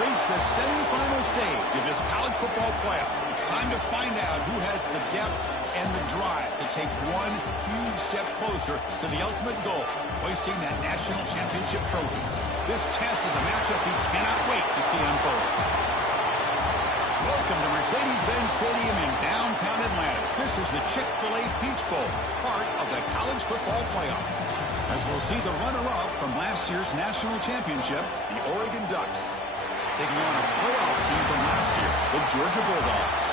reached the semifinal stage of this college football playoff. It's time to find out who has the depth and the drive to take one huge step closer to the ultimate goal, hoisting that national championship trophy. This test is a matchup we cannot wait to see unfold. Welcome to Mercedes-Benz Stadium in downtown Atlanta. This is the Chick-fil-A Peach Bowl, part of the college football playoff. As we'll see the runner-up from last year's national championship, the Oregon Ducks, taking on a playoff team from last year, the Georgia Bulldogs.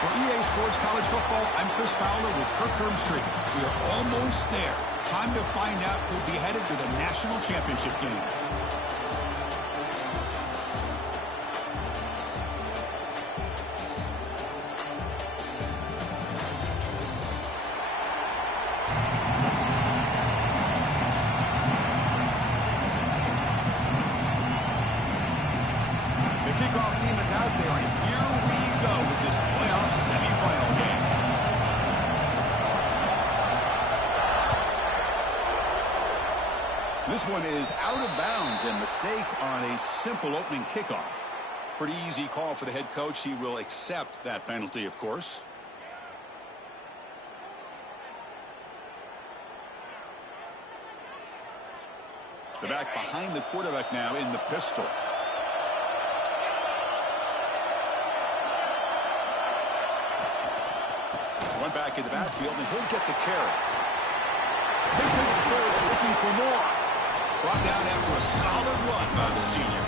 For EA Sports College Football, I'm Chris Fowler with Kirk Herbstreit. We are almost there. Time to find out who'll be headed to the national championship game. Kickoff team is out there, and here we go with this playoff semifinal game. This one is out of bounds, and mistake on a simple opening kickoff. Pretty easy call for the head coach. He will accept that penalty, of course. The back behind the quarterback now in the pistol. One back in the backfield, and he'll get the carry. Takes it to the first, looking for more. Brought down after a solid run by the senior.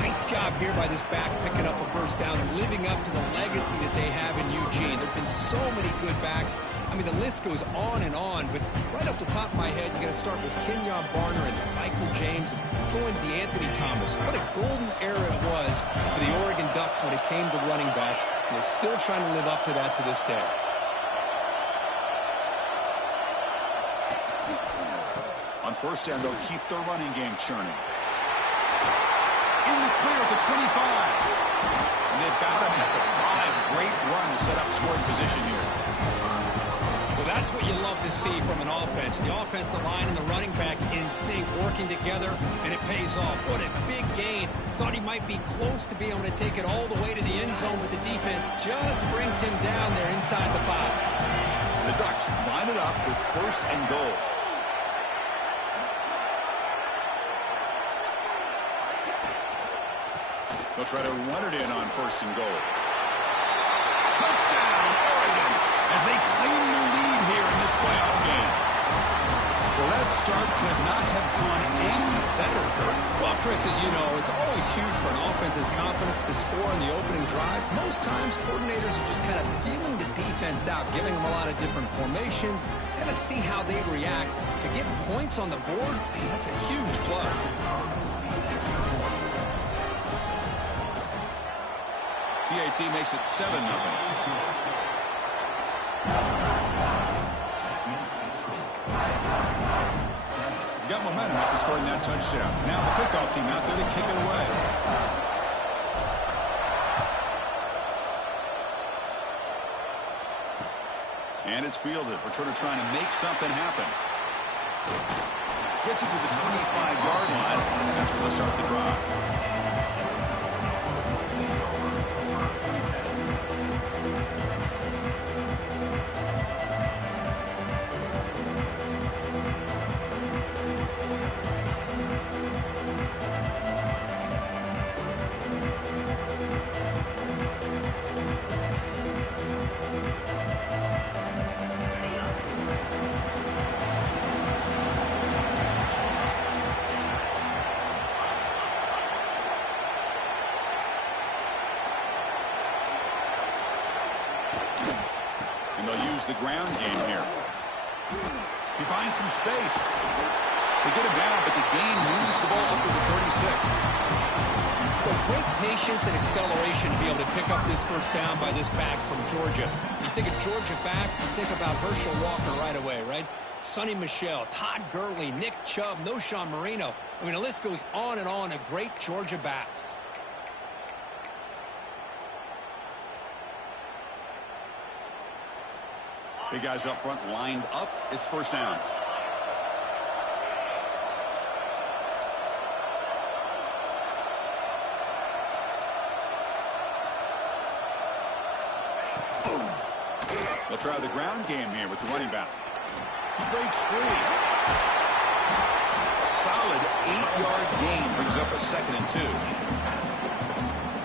Nice job here by this back, picking up a first down and living up to the legacy that they have in Eugene. There have been so many good backs. I mean, the list goes on, but right off the top of my head, you got to start with Kenyon Barner and Michael James and throw in DeAnthony Thomas. What a golden era it was for the Oregon Ducks when it came to running backs, and they're still trying to live up to that to this day. On first down, they'll keep their running game churning. In the clear at the 25. And they've got him at the 5. Great run to set up scoring position here. Well, that's what you love to see from an offense. The offensive line and the running back in sync, working together, and it pays off. What a big gain. Thought he might be close to being able to take it all the way to the end zone, but the defense just brings him down there inside the 5. The Ducks line it up with first and goal. They'll try to run it in on first and goal. Touchdown, Oregon, as they claim the lead here in this playoff game. Well, that start could not have gone any better, Kurt. Well, Chris, as you know, it's always huge for an offense's confidence to score on the opening drive. Most times, coordinators are just kind of feeling the defense out, giving them a lot of different formations, and to see how they react. To get points on the board, man, that's a huge plus. PAT makes it 7-0. Got momentum after scoring that touchdown. Now the kickoff team out there to kick it away. And it's fielded. Returner trying to make something happen. Gets it to the 25-yard line. And that's where they'll start the drive. And they'll use the ground game here. He finds some space. They get him down, but the gain moves the ball up to the 36. Well, great patience and acceleration to be able to pick up this first down by this back from Georgia. You think of Georgia backs, you think about Herschel Walker right away, right? Sonny Michel, Todd Gurley, Nick Chubb, Noshawn Marino. I mean, the list goes on and on of great Georgia backs. Big guys up front lined up. It's first down. They'll try the ground game here with the running back. He breaks free. A solid 8-yard gain brings up a 2nd and 2.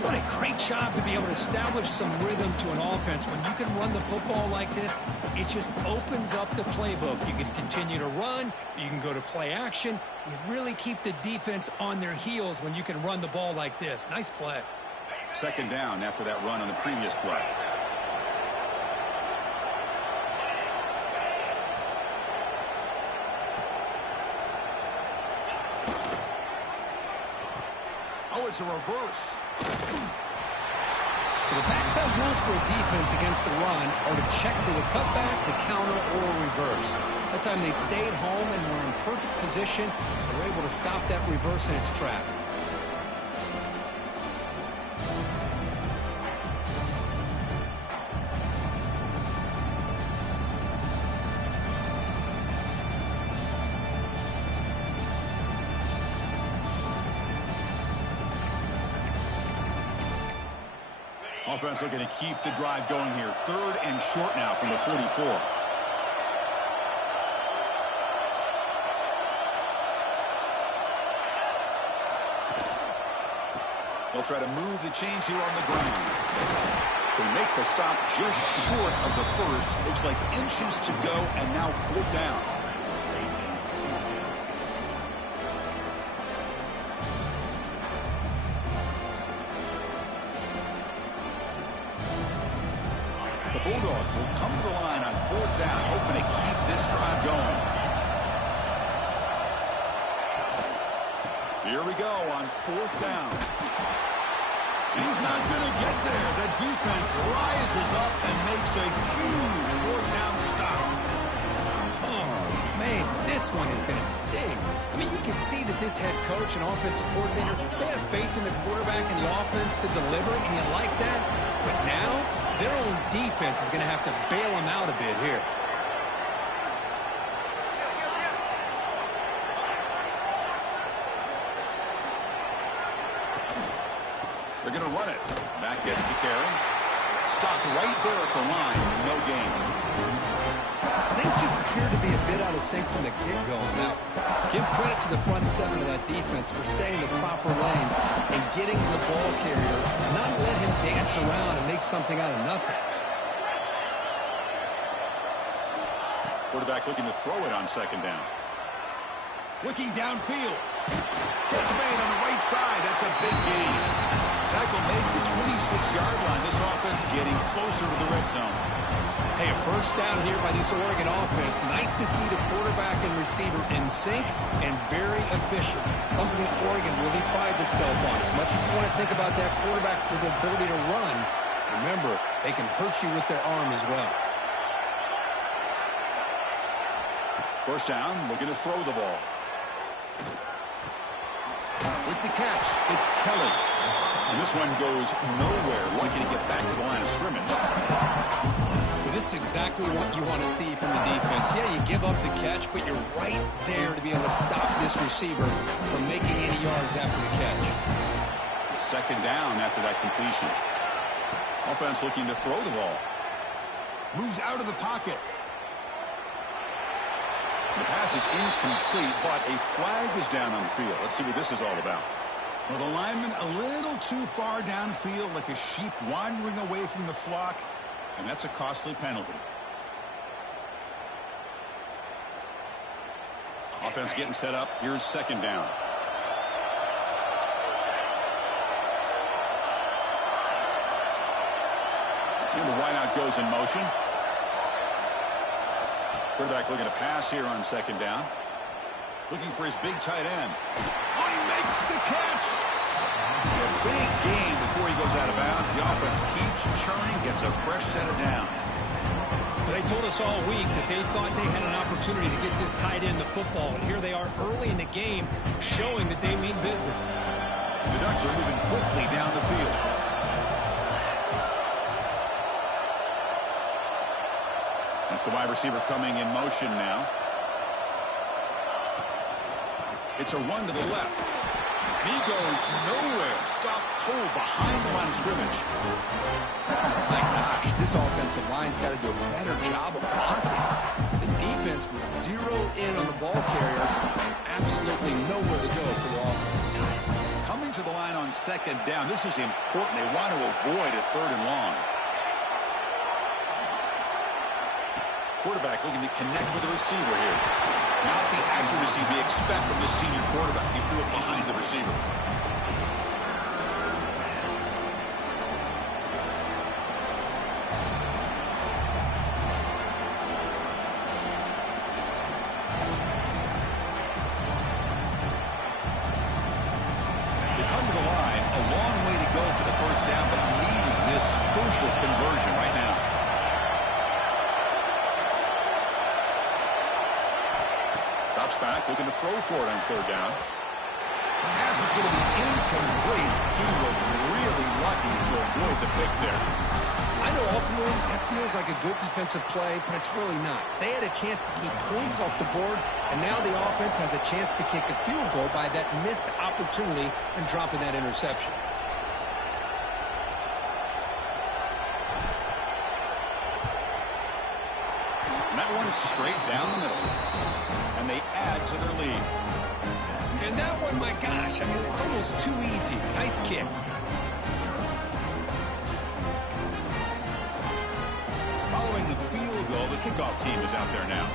What a great job to be able to establish some rhythm to an offense. When you can run the football like this, it just opens up the playbook. You can continue to run. You can go to play action. You really keep the defense on their heels when you can run the ball like this. Nice play. 2nd down after that run on the previous play. Oh, it's a reverse. The backside rules for a defense against the run are to check for the cutback, the counter, or reverse. That time they stayed home and were in perfect position. They were able to stop that reverse in its track. Offense looking to keep the drive going here. 3rd and short now from the 44. They'll try to move the chains here on the ground. They make the stop just short of the 1st. Looks like inches to go, and now 4th down. Bulldogs will come to the line on 4th down, hoping to keep this drive going. Here we go on 4th down. He's not going to get there. The defense rises up and makes a huge 4th down stop. Oh, man, this one is going to sting. I mean, you can see that this head coach and offensive coordinator, they have faith in the quarterback and the offense to deliver, and you like that. But now, their own defense is going to have to bail them out a bit here. They're going to run it. Back gets the carry. Stopped right there at the line. No gain. Things just appear to be a bit out of sync from the get-go. Now, give credit to the front 7 of that defense for staying in the proper lanes and getting to the ball carrier, not let him dance around and make something out of nothing. Quarterback looking to throw it on 2nd down. Looking downfield. Catch made on the right side. That's a big gain. Tackle made at the 26-yard line. This offense getting closer to the red zone. Hey, a 1st down here by this Oregon offense. Nice to see the quarterback and receiver in sync and very efficient. Something that Oregon really prides itself on. As much as you want to think about that quarterback with the ability to run, remember, they can hurt you with their arm as well. 1st down, looking to throw the ball. With the catch, it's Kelly. And this one goes nowhere. Lucky to get back to the line of scrimmage. Well, this is exactly what you want to see from the defense. Yeah, you give up the catch, but you're right there to be able to stop this receiver from making any yards after the catch. 2nd down after that completion. Offense looking to throw the ball. Moves out of the pocket. The pass is incomplete, but a flag is down on the field. Let's see what this is all about. Well, the lineman a little too far downfield, like a sheep wandering away from the flock, and that's a costly penalty. Offense getting set up. Here's 2nd down. And the wideout goes in motion. Quarterback looking to pass here on 2nd down. Looking for his big tight end. Oh, he makes the catch. A big gain before he goes out of bounds. The offense keeps churning, gets a fresh set of downs. They told us all week that they thought they had an opportunity to get this tight end the football, and here they are early in the game showing that they mean business. The Ducks are moving quickly down the field. That's the wide receiver coming in motion now. It's a run to the left. He goes nowhere. Stopped cold behind the line of scrimmage. My gosh, this offensive line's got to do a better job of blocking. The defense was zeroed in on the ball carrier. Absolutely nowhere to go for the offense. Coming to the line on second down. This is important. They want to avoid a third and long. Quarterback looking to connect with the receiver here. Not the accuracy we expect from the senior quarterback. He threw it behind the receiver. They come to the line. A long way to go for the first down, but needing this crucial conversion right now. Drops back, looking to throw for it on third down. Pass is going to be incomplete. He was really lucky to avoid the pick there. I know ultimately that feels like a good defensive play, but it's really not. They had a chance to keep points off the board, and now the offense has a chance to kick a field goal by that missed opportunity and dropping that interception. And that one straight down the middle. And they add to their lead. And that one, my gosh, I mean, it's almost too easy. Nice kick. Following the field goal, the kickoff team is out there now.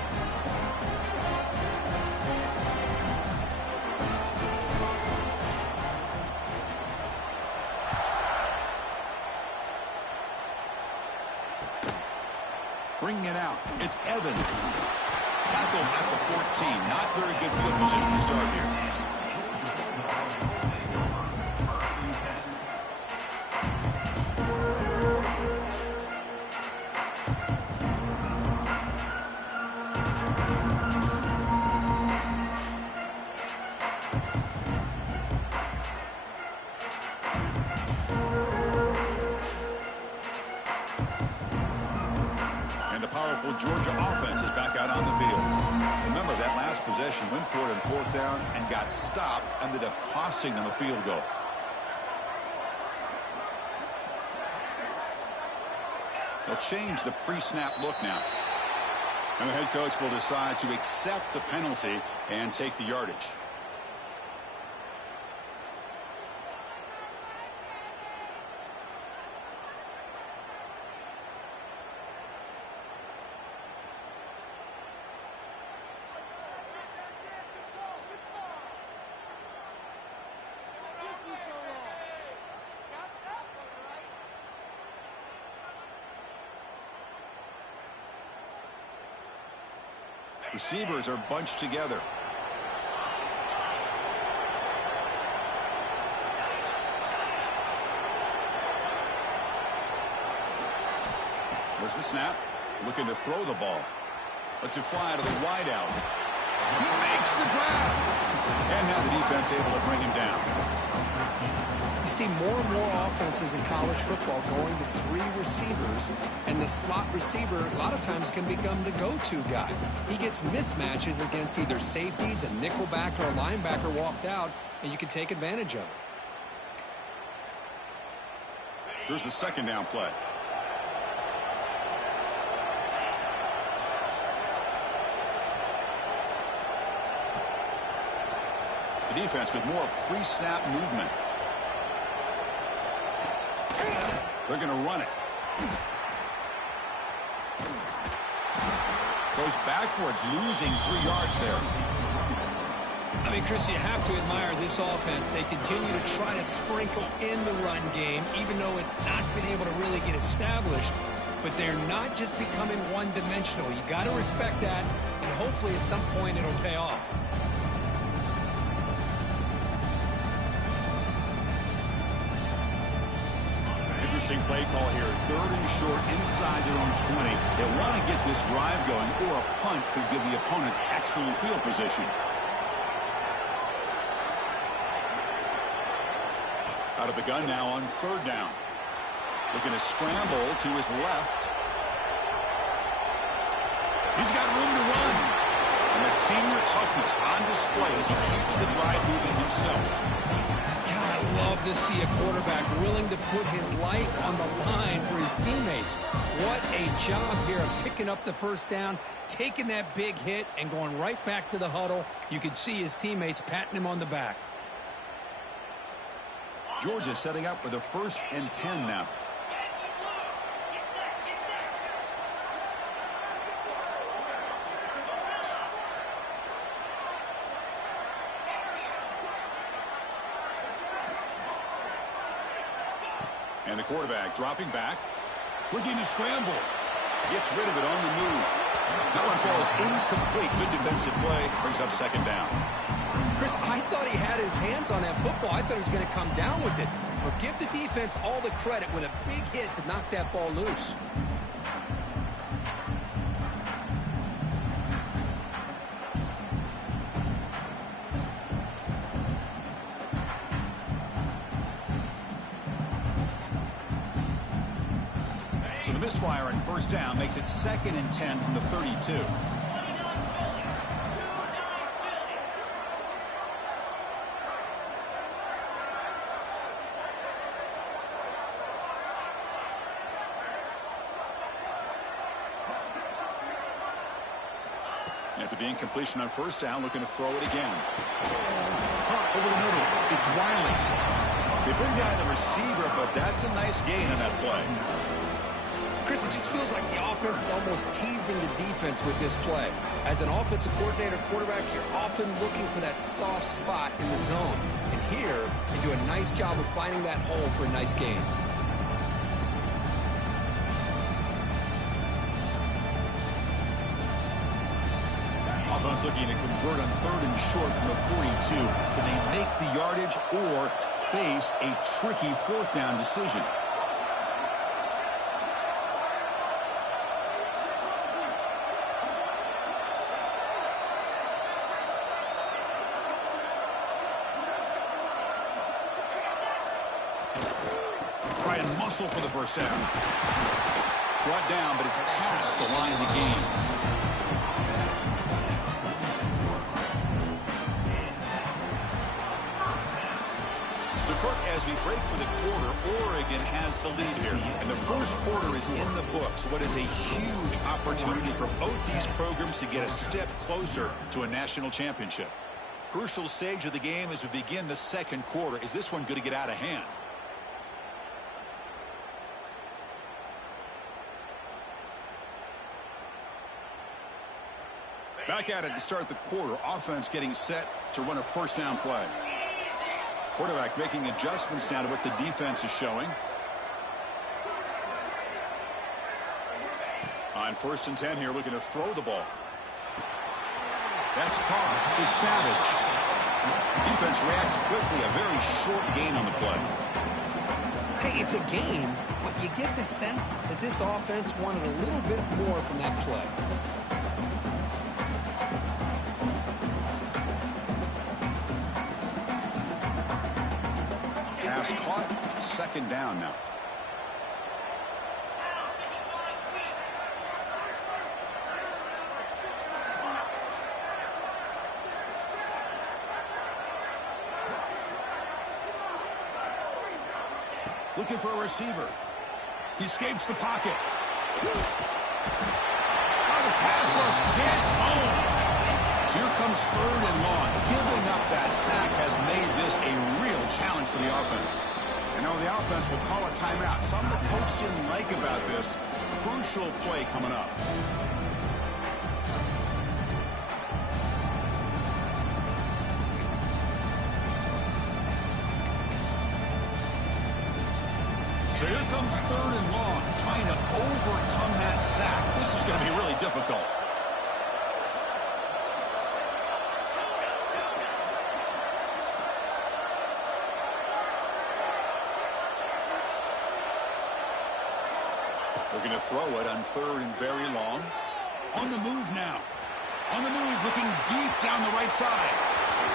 Bringing it out, it's Evans. Tackled at the 14. Not very good field position to start here. Powerful Georgia offense is back out on the field. Remember, that last possession went for it on fourth down and got stopped, ended up costing them a field goal. They'll change the pre-snap look now. And the head coach will decide to accept the penalty and take the yardage. Receivers are bunched together. There's the snap. Looking to throw the ball. Lets it fly to the wideout. He makes the grab. And now the defense able to bring him down. You see more and more offenses in college football going to three receivers, and the slot receiver a lot of times can become the go-to guy. He gets mismatches against either safeties, a nickelback, or a linebacker walked out, and you can take advantage of it. Here's the second down play. The defense with more pre-snap movement. They're going to run it. Goes backwards, losing 3 yards there. I mean, Chris, you have to admire this offense. They continue to try to sprinkle in the run game, even though it's not been able to really get established. But they're not just becoming one-dimensional. You got to respect that, and hopefully at some point it'll pay off. Interesting play call here. 3rd and short inside their own 20. They want to get this drive going, or a punt could give the opponents excellent field position. Out of the gun now on 3rd down. Looking to scramble to his left. He's got room to run. And that senior toughness on display as he keeps the drive moving himself. to see a quarterback willing to put his life on the line for his teammates. What a job here of picking up the first down, taking that big hit, and going right back to the huddle. You can see his teammates patting him on the back. Georgia setting up for the 1st and 10 now. And the quarterback dropping back, looking to scramble. Gets rid of it on the move. That one falls incomplete. Good defensive play. Brings up 2nd down. Chris, I thought he had his hands on that football. I thought he was going to come down with it. But give the defense all the credit with a big hit to knock that ball loose. So the misfire on 1st down makes it 2nd and 10 from the 32. After the incompletion on 1st down, looking to throw it again. Caught over the middle. It's Wiley. They bring down the receiver, but that's a nice gain on that play. Chris, it just feels like the offense is almost teasing the defense with this play. As an offensive coordinator, quarterback, you're often looking for that soft spot in the zone. And here, they do a nice job of finding that hole for a nice gain. Offense looking to convert on 3rd and short from the 42. Can they make the yardage or face a tricky 4th down decision? Try and muscle for the 1st down. Brought down, but it's past the line of the game. So, Kirk, as we break for the quarter, Oregon has the lead here. And the 1st quarter is in the books. What is a huge opportunity for both these programs to get a step closer to a national championship. Crucial stage of the game as we begin the 2nd quarter. Is this one going to get out of hand? Back at it to start the quarter. Offense getting set to run a 1st down play. Quarterback making adjustments now to what the defense is showing. On 1st and 10 here, looking to throw the ball. That's caught. It's Savage. Defense reacts quickly. A very short gain on the play. Hey, it's a game, but you get the sense that this offense wanted a little bit more from that play. Pass caught. 2nd down now. Looking for a receiver. He escapes the pocket. Oh, the pass rush gets home. So here comes 3rd and long. Giving up that sack has made this a real challenge for the offense. And now the offense will call a timeout. Something the coach didn't like about this. Crucial play coming up. So here comes 3rd and long, trying to overcome that sack. This is going to be really difficult. Looking to throw it on 3rd and very long. On the move now. On the move, looking deep down the right side.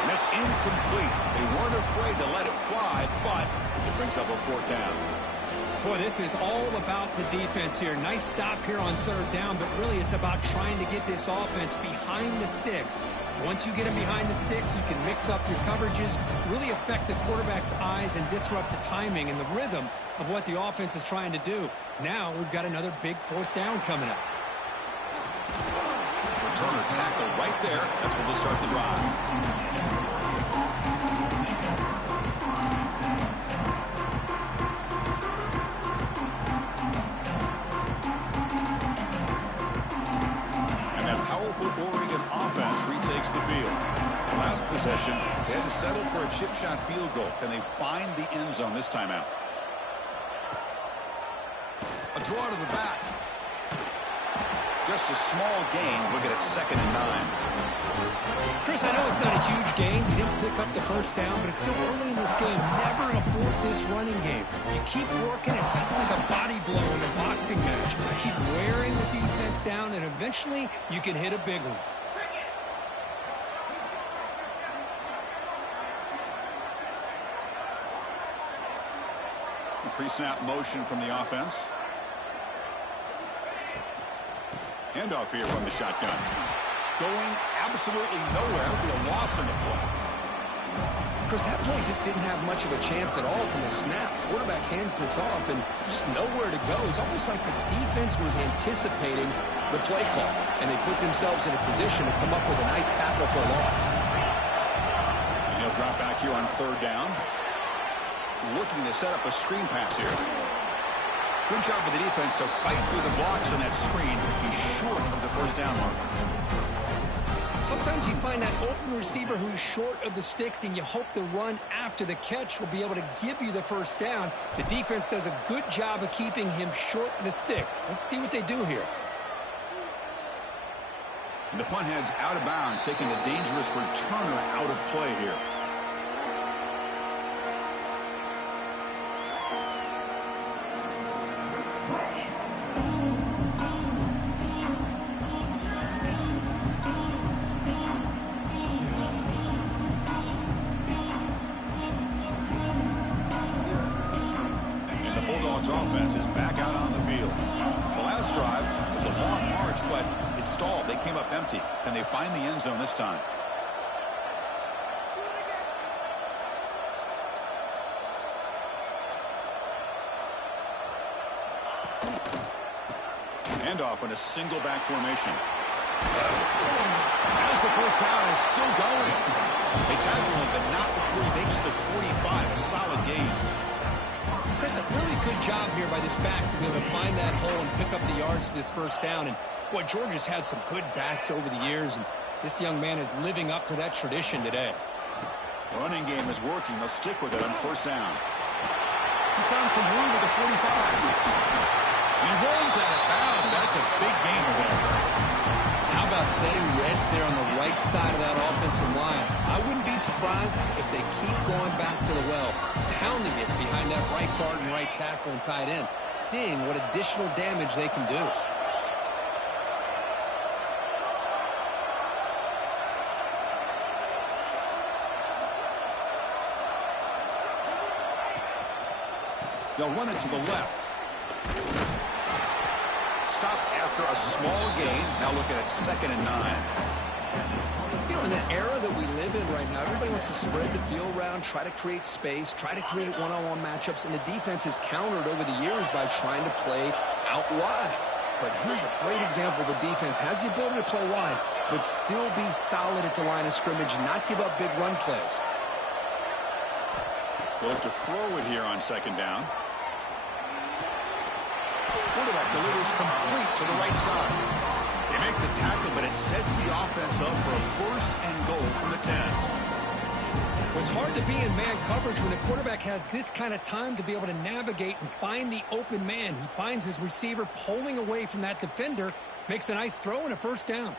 And that's incomplete. They weren't afraid to let it fly, but it brings up a 4th down. Boy, this is all about the defense here. Nice stop here on third down, but really it's about trying to get this offense behind the sticks. Once you get them behind the sticks, you can mix up your coverages, really affect the quarterback's eyes and disrupt the timing and the rhythm of what the offense is trying to do. Now we've got another big fourth down coming up. Returner tackle right there. That's where they'll start the drive. Oregon offense retakes the field. Last possession, they had to settle for a chip shot field goal. Can they find the end zone this time out? A draw to the back. Just a small gain. Look at it, 2nd and 9. Chris, I know it's not a huge gain. You didn't pick up the first down, but it's still early in this game. Never abort this running game. You keep working. It's kind of like a body blow in a boxing match. You keep wearing the defense down, and eventually you can hit a big one. Pre-snap motion from the offense. Handoff here from the shotgun. Going absolutely nowhere. It'll be a loss in the play. Chris, that play just didn't have much of a chance at all from the snap. Quarterback hands this off and just nowhere to go. It's almost like the defense was anticipating the play call, and they put themselves in a position to come up with a nice tackle for a loss. And he'll drop back here on third down. Looking to set up a screen pass here. Good job with the defense to fight through the blocks on that screen. He's short of the first down mark. Sometimes you find that open receiver who's short of the sticks, and you hope the run after the catch will be able to give you the first down. The defense does a good job of keeping him short of the sticks. Let's see what they do here. And the punt heads out of bounds, taking a dangerous returner out of play here. Offense is back out on the field. The last drive was a long march, but it stalled. They came up empty. Can they find the end zone this time? Handoff in a single back formation. As the first down is still going. They tackle him, but not before he makes the 45. A solid gain. Chris, a really good job here by this back to be able to find that hole and pick up the yards for this first down. And, boy, Georgia's had some good backs over the years, and this young man is living up to that tradition today. Running game is working. They'll stick with it on first down. He's found some room at the 45. And he rolls out of bounds. That's a big gain for him. How about setting the edge there on the right side of that offensive line? I wouldn't be surprised if they keep going back to the well, pounding it behind that right guard and right tackle and tight end, seeing what additional damage they can do. They'll run it to the left. Stop after a small gain. Now look at it, 2nd and 9. You know, in the era that we live in right now, everybody wants to spread the field around, try to create space, try to create one-on-one matchups, and the defense has countered over the years by trying to play out wide. But here's a great example. The defense has the ability to play wide, but still be solid at the line of scrimmage and not give up big run plays. They'll have to throw it here on 2nd down. Quarterback delivers complete to the right side. They make the tackle, but it sets the offense up for a 1st and goal from the 10. Well, it's hard to be in man coverage when the quarterback has this kind of time to be able to navigate and find the open man. He finds his receiver pulling away from that defender, makes a nice throw and a first down.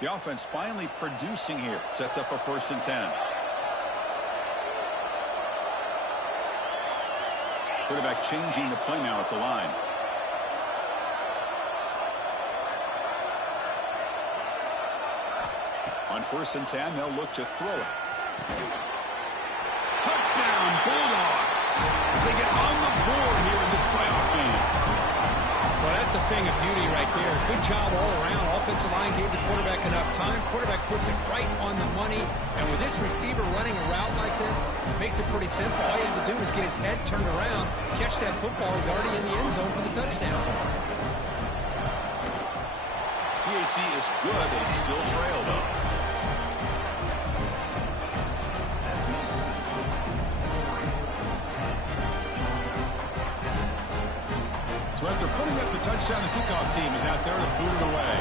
The offense finally producing here. Sets up a 1st and 10. Quarterback changing the play now at the line. On 1st and 10, they'll look to throw it. Touchdown, Bulldogs! thing of beauty right there. Good job all around. Offensive line gave the quarterback enough time. Quarterback puts it right on the money. And with this receiver running a route like this, makes it pretty simple. All you have to do is get his head turned around, catch that football. He's already in the end zone for the touchdown. PAT is good. They still trail, though. So after putting up the touchdown, the kickoff team is out there to boot it away.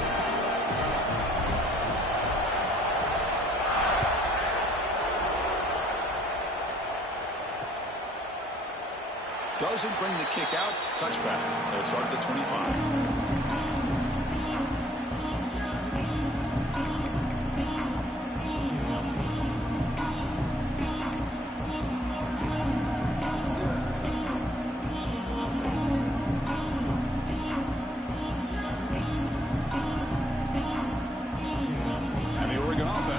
Doesn't bring the kick out. Touchback. They'll start at the 25.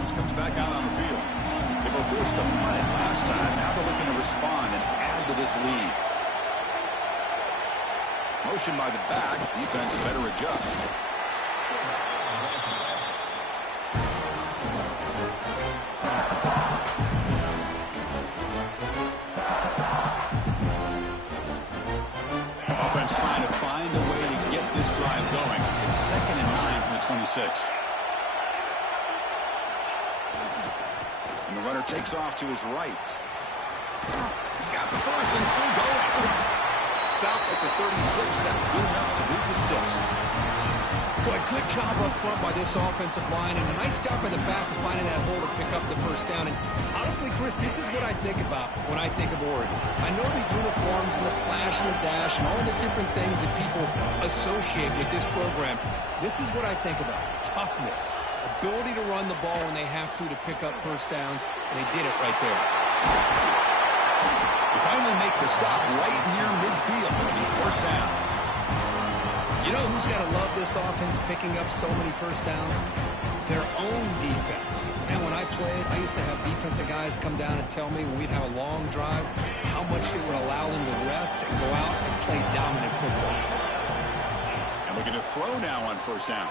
Comes back out on the field. They were forced to punt it last time. Now they're looking to respond and add to this lead. Motion by the back. Defense better adjust. Offense trying to find a way to get this drive going. It's 2nd and 9 from the 26. And the runner takes off to his right. He's got the first and still going. Stopped at the 36. That's good enough to move the sticks. Boy, good job up front by this offensive line, and a nice job by the back of finding that hole to pick up the first down. And honestly, Chris, this is what I think about when I think of Oregon. I know the uniforms and the flash and the dash and all the different things that people associate with this program. This is what I think about. Toughness. Ability to run the ball when they have to pick up first downs, and they did it right there. They finally make the stop right near midfield. It'll be first down. You know who's got to love this offense picking up so many first downs? Their own defense. And when I played, I used to have defensive guys come down and tell me when we'd have a long drive how much it would allow them to rest and go out and play dominant football. And we're going to throw now on first down.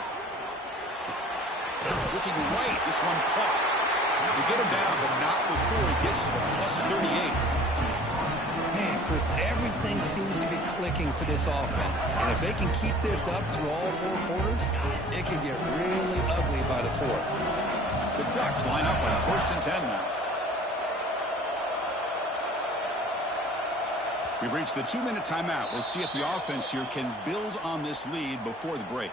Looking right, this one caught. They get him down, but not before he gets to the +38. Man, Chris, everything seems to be clicking for this offense. And if they can keep this up through all 4 quarters, it could get really ugly by the 4th. The Ducks line up on 1st and 10 now. We've reached the 2-minute timeout. We'll see if the offense here can build on this lead before the break.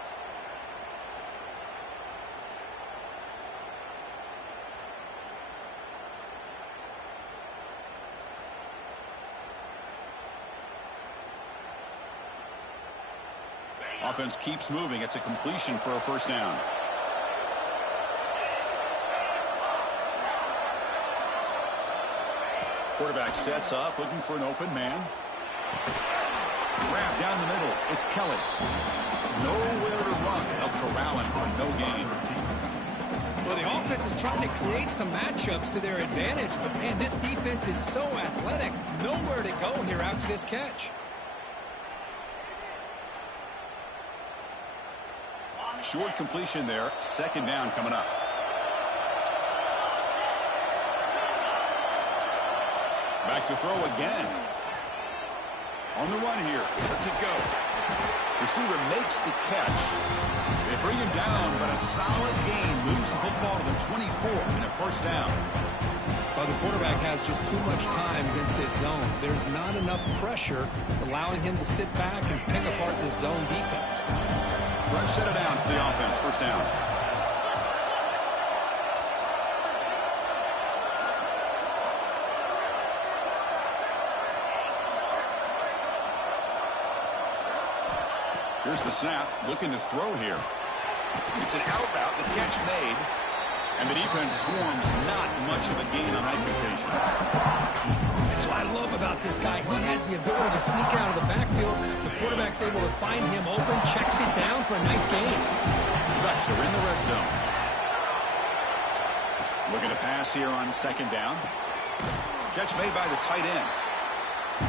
Offense keeps moving. It's a completion for a first down. Quarterback sets up, looking for an open man. Grab down the middle. It's Kelly. Nowhere to run. They'll corral him for no gain. Well, the offense is trying to create some matchups to their advantage, but, man, this defense is so athletic. Nowhere to go here after this catch. Short completion there. 2nd down coming up. Back to throw again. On the run here. Lets it go. Receiver makes the catch. They bring him down, but a solid gain moves the football to the 24 and a first down. Well, the quarterback has just too much time against this zone. There's not enough pressure. It's allowing him to sit back and pick apart this zone defense. Fresh set of downs for the offense. First down. Here's the snap. Looking to throw here. It's an out route. The catch made. And the defense swarms. Not much of a gain on that completion. That's what I love about this guy. He has the ability to sneak out of the backfield. The quarterback's able to find him open, checks it down for a nice gain. Ducks are in the red zone. Looking to pass here on 2nd down. Catch made by the tight end.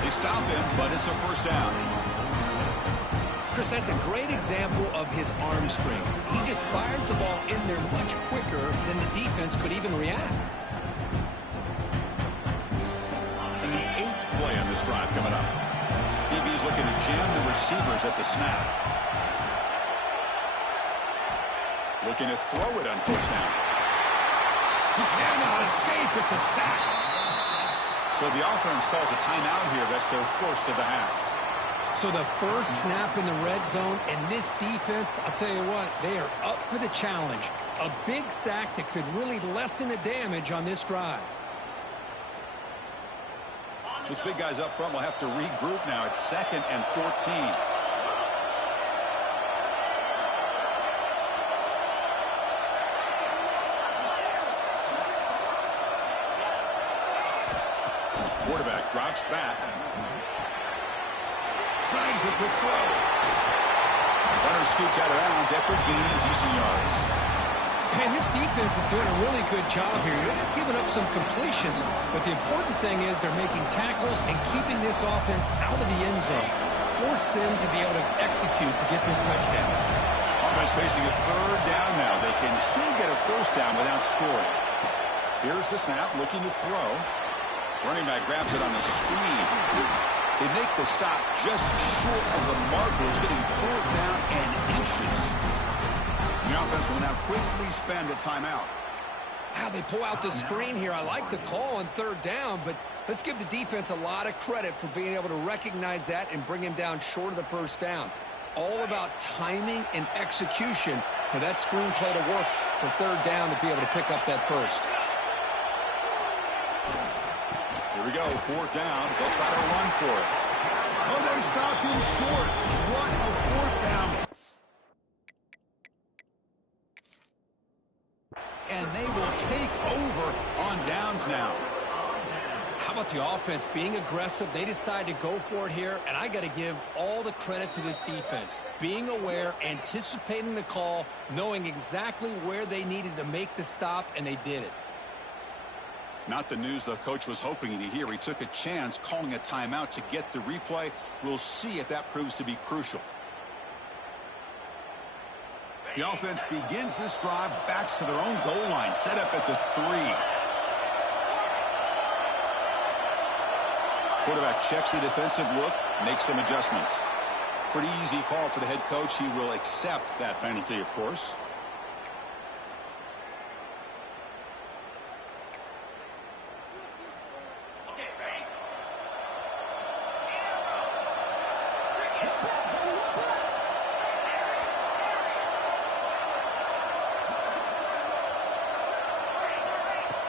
They stop him, but it's a first down. Chris, that's a great example of his arm strength. He just fired the ball in there much quicker than the defense could even react. And the 8th play on this drive coming up. DB's looking to jam the receivers at the snap. Looking to throw it on first down. He cannot escape. It's a sack. So the offense calls a timeout here. That's their first of the half. So the first snap in the red zone, and this defense, I'll tell you what, they are up for the challenge. A big sack that could really lessen the damage on this drive. This big guy's up front will have to regroup now. It's 2nd and 14. Quarterback drops back. Slides the quick throw. Runner scoots out of bounds after gaining decent yards. And this defense is doing a really good job here. You're not giving up some completions, but the important thing is they're making tackles and keeping this offense out of the end zone. Force them to be able to execute to get this touchdown. Offense facing a 3rd down now. They can still get a first down without scoring. Here's the snap, looking to throw. Running back grabs it on the screen. They make the stop just short of the marker. It's getting 4th down and inches. The offense will now quickly spend a timeout. How they pull out the screen here. I like the call on 3rd down, but let's give the defense a lot of credit for being able to recognize that and bring him down short of the first down. It's all about timing and execution for that screen play to work for 3rd down to be able to pick up that first. Here we go, 4th down. They'll try to run for it. Oh, they stopped him short. What a 4th down. And they will take over on downs now. How about the offense being aggressive? They decide to go for it here, and I got to give all the credit to this defense. Being aware, anticipating the call, knowing exactly where they needed to make the stop, and they did it. Not the news the coach was hoping to hear. He took a chance calling a timeout to get the replay. We'll see if that proves to be crucial. The offense begins this drive, backs to their own goal line, set up at the 3. Quarterback checks the defensive look, makes some adjustments. Pretty easy call for the head coach. He will accept that penalty, of course.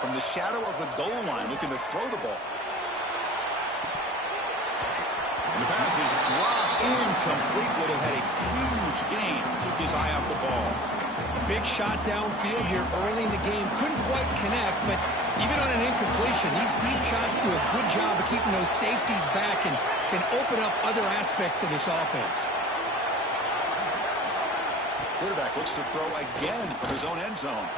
From the shadow of the goal line, looking to throw the ball. And the pass is dropped incomplete. Would have had a huge gain. Took his eye off the ball. A big shot downfield here early in the game. Couldn't quite connect, but even on an incompletion, these deep shots do a good job of keeping those safeties back and can open up other aspects of this offense. Quarterback looks to throw again from his own end zone.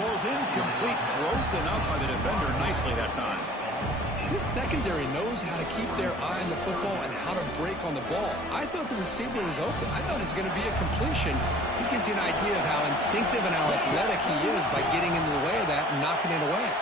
Falls incomplete, broken up by the defender nicely that time. This secondary knows how to keep their eye on the football and how to break on the ball. I thought the receiver was open. I thought it was going to be a completion. It gives you an idea of how instinctive and how athletic he is by getting into the way of that and knocking it away.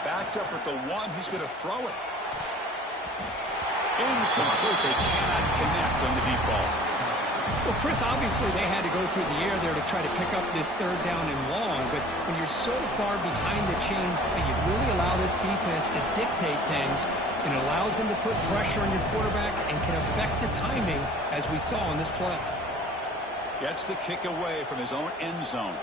Backed up at the 1, he's going to throw it. Incomplete. They cannot connect on the deep ball. Well, Chris, obviously they had to go through the air there to try to pick up this 3rd down and long, but when you're so far behind the chains, you really allow this defense to dictate things, and it allows them to put pressure on your quarterback and can affect the timing, as we saw in this play. Gets the kick away from his own end zone.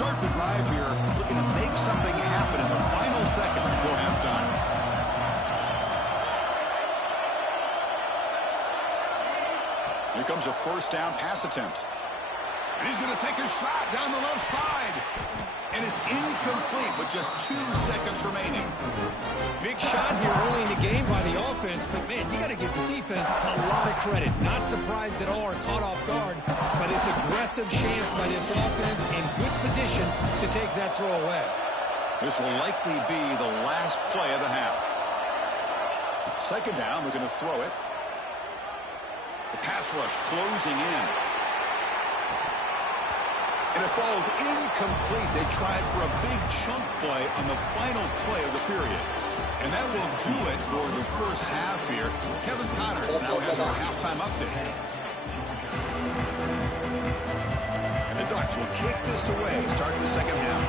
start the drive here, looking to make something happen in the final seconds before halftime. Here comes a first down pass attempt. And he's going to take a shot down the left side. And it's incomplete with just 2 seconds remaining. Big shot here early in the game by the offense, but man, you got to give the defense a lot of credit. Not surprised at all or caught off guard, but it's aggressive chance by this offense in good position to take that throw away. This will likely be the last play of the half. Second down, we're going to throw it. The pass rush closing in. And it falls incomplete. They tried for a big chunk play on the final play of the period. And that will do it for the first half here. Kevin Connors now has our halftime update. And the Ducks will kick this away, start the second half.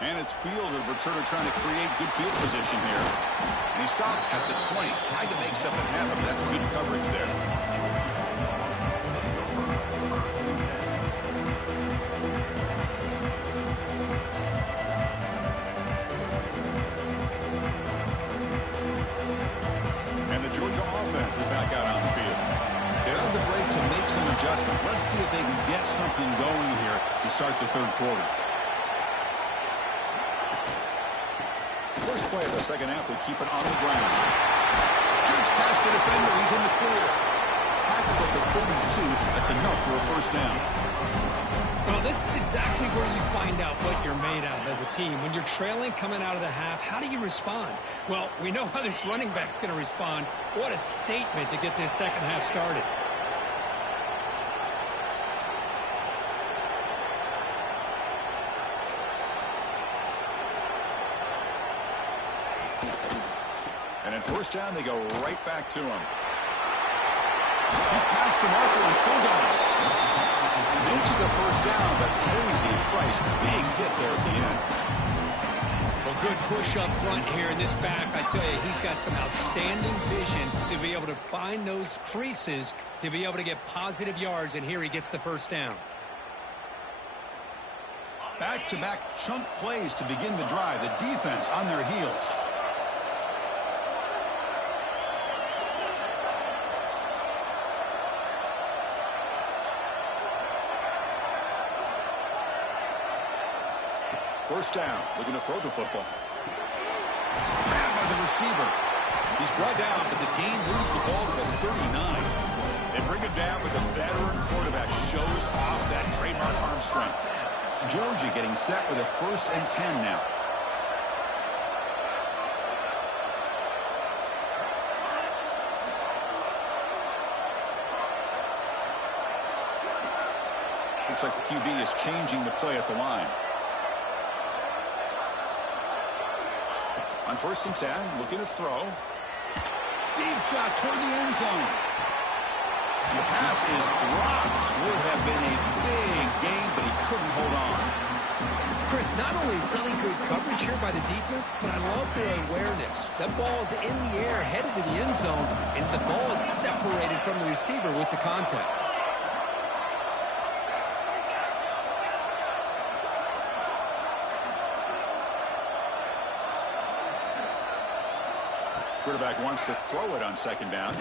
And it's fielded. Returner trying to create good field position here. And he stopped at the 20. Tried to make something happen. That's good coverage there. And the Georgia offense is back out on the field. They're on the break to make some adjustments. Let's see if they can get something going here to start the third quarter. First play of the second half, they keep it on the ground. Jerks past the defender, he's in the clear. Tackled at the 32, that's enough for a first down. Well, this is exactly where you find out what you're made of as a team. When you're trailing coming out of the half, how do you respond? Well, we know how this running back's going to respond. What a statement to get this second half started. And at first down, they go right back to him. He's past the marker and still going. Makes the first down, but pays a price. Big hit there at the end. Well, good push up front here in this back. I tell you, he's got some outstanding vision to be able to find those creases, to be able to get positive yards, and here he gets the first down. Back-to-back chunk plays to begin the drive. The defense on their heels. First down, looking to throw the football. Grabbed by the receiver. He's brought down, but the game moves the ball to the 39. They bring him down, but the veteran quarterback shows off that trademark arm strength. Georgia getting set with a 1st and 10 now. Looks like the QB is changing the play at the line. On 1st and 10, looking to throw. Deep shot toward the end zone. And the pass is dropped. Would have been a big game, but he couldn't hold on. Chris, not only really good coverage here by the defense, but I love their awareness. That ball is in the air, headed to the end zone, and the ball is separated from the receiver with the contact. Quarterback wants to throw it on 2nd down.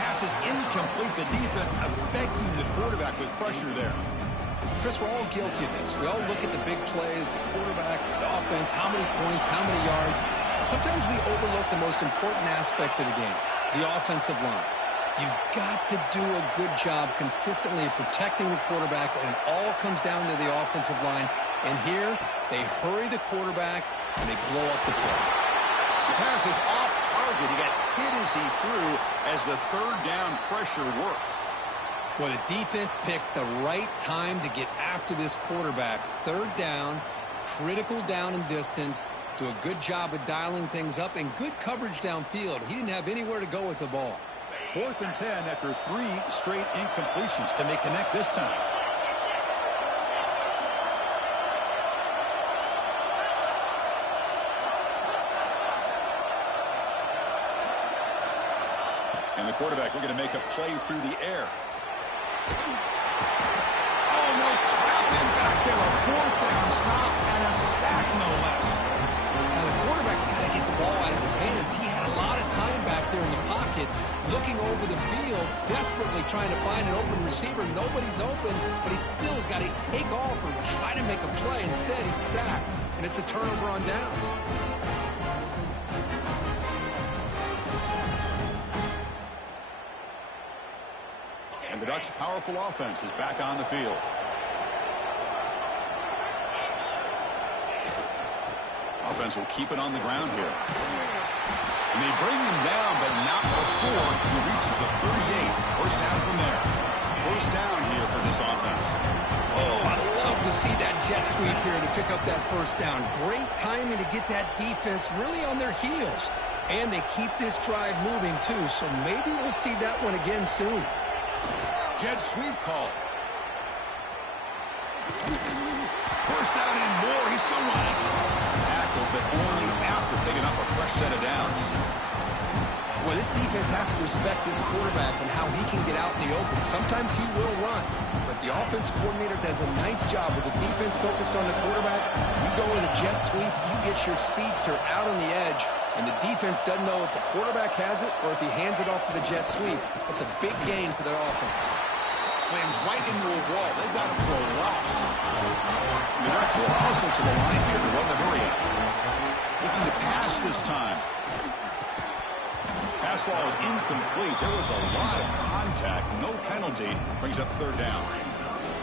Pass is incomplete. The defense affecting the quarterback with pressure there. Chris, we're all guilty of this. We all look at the big plays, the quarterbacks, the offense, how many points, how many yards. Sometimes we overlook the most important aspect of the game, the offensive line. You've got to do a good job consistently of protecting the quarterback, and it all comes down to the offensive line. And here, they hurry the quarterback, and they blow up the play. The pass is off target. He got hit as he threw as the 3rd down pressure works. Well, the defense picks the right time to get after this quarterback. 3rd down, critical down and distance. Do a good job of dialing things up and good coverage downfield. He didn't have anywhere to go with the ball. 4th and 10 after 3 straight incompletions. Can they connect this time? the quarterback looking to make a play through the air. Oh, no, trapped in back there. A fourth down stop and a sack, no less. Now, the quarterback's got to get the ball out of his hands. He had a lot of time back there in the pocket, looking over the field, desperately trying to find an open receiver. Nobody's open, but he still has got to take off or try to make a play. Instead, he's sacked, and it's a turnover on downs. And the Ducks' powerful offense is back on the field. Offense will keep it on the ground here. And they bring him down, but not before he reaches the 38. First down from there. First down here for this offense. Oh, I love to see that jet sweep here to pick up that first down. Great timing to get that defense really on their heels. And they keep this drive moving, too, so maybe we'll see that one again soon. Jet sweep call. First down and more. He's still running. Tackled, but only after picking up a fresh set of downs. Well, this defense has to respect this quarterback and how he can get out in the open. Sometimes he will run, but the offense coordinator does a nice job with the defense focused on the quarterback. You go with a jet sweep, you get your speedster out on the edge, and the defense doesn't know if the quarterback has it or if he hands it off to the jet sweep. It's a big gain for their offense. Slams right into a wall. They've got him for a loss. The Ducks will hustle to the line here to run the hurry up. Looking to pass this time. Pass ball is incomplete. There was a lot of contact. No penalty. Brings up third down.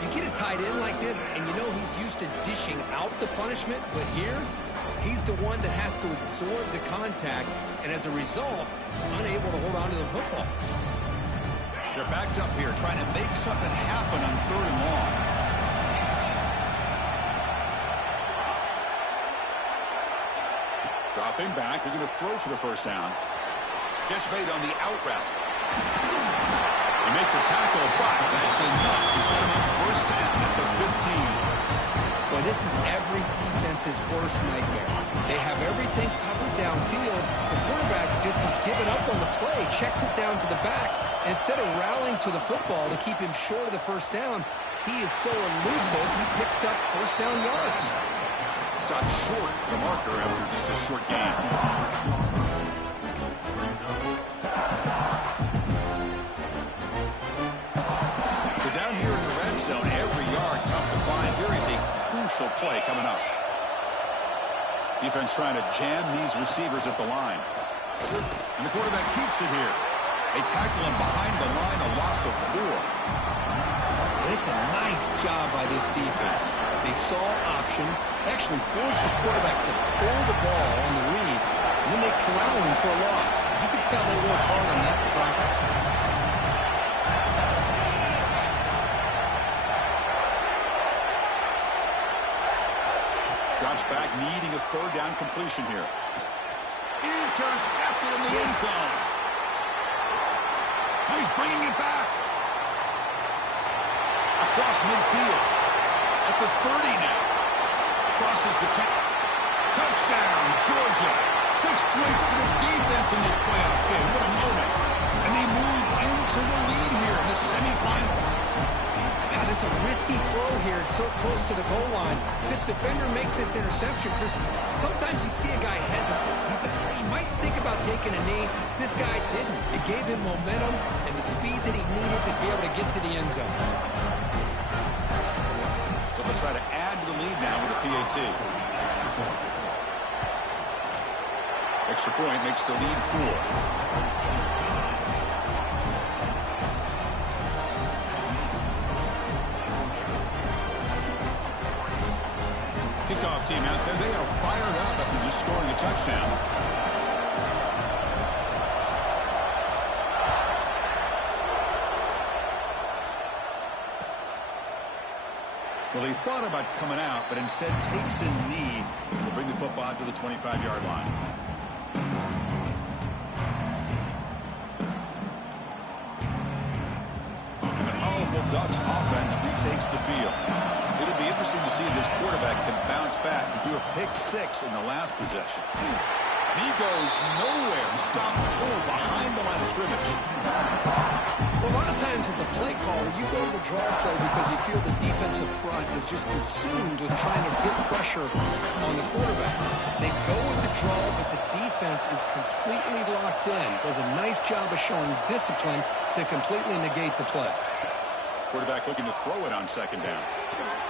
You get a tight end like this, and you know he's used to dishing out the punishment, but here, he's the one that has to absorb the contact, and as a result, he's unable to hold on to the football. They're backed up here, trying to make something happen on third and long. Dropping back, they're going to throw for the first down. Catch made on the out route. They make the tackle, but that's enough to set him up first down at the 15. Boy, this is every defense's worst nightmare. They have everything covered downfield. The quarterback just has given up on the play, checks it down to the back. Instead of rallying to the football to keep him short of the first down, he is so elusive, he picks up first down yards. Stopped short the marker after just a short gain. So down here in the red zone, every yard tough to find. Here is a crucial play coming up. Defense trying to jam these receivers at the line. And the quarterback keeps it here. They tackle him behind the line, a loss of 4. It's a nice job by this defense. They saw option, actually forced the quarterback to pull the ball on the read, and then they corral him for a loss. You could tell they worked hard on that in practice. Drops back, needing a third down completion here. Intercepted in the end zone. He's bringing it back. Across midfield. At the 30 now. Crosses the 10. Touchdown, Georgia. 6 points for the defense in this playoff game. What a moment. And they move into the lead here in the semifinal. God, it's a risky throw here. It's so close to the goal line. This defender makes this interception, Chris. Sometimes you see a guy hesitate. He might think about taking a knee. This guy didn't. It gave him momentum and the speed that he needed to be able to get to the end zone. So they'll try to add to the lead now with a PAT. Extra point makes the lead 4. Kickoff team out there. They are fired up after just scoring a touchdown. Well, he thought about coming out, but instead takes a knee to bring the football out to the 25-yard line. And the powerful Ducks offense retakes the field. It'll be interesting to see if this quarterback can bounce back. He threw a pick 6 in the last possession. He goes nowhere. Stop cold behind the line of scrimmage. Well, a lot of times as a play caller, you go to the draw play because you feel the defensive front is just consumed with trying to get pressure on the quarterback. They go with the draw, but the defense is completely locked in. Does a nice job of showing discipline to completely negate the play. Quarterback looking to throw it on second down.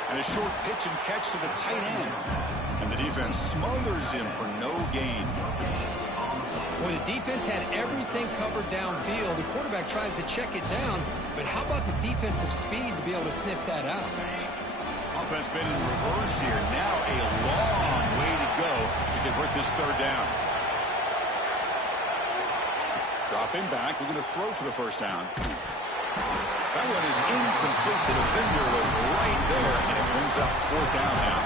And a short pitch and catch to the tight end. And the defense smothers him for no gain. Well, the defense had everything covered downfield. The quarterback tries to check it down, but how about the defensive speed to be able to sniff that out? Offense been in reverse here. Now a long way to go to convert this third down. Dropping back, looking to throw for the first down. That one is incomplete. The defender was right there, and it brings up fourth down now.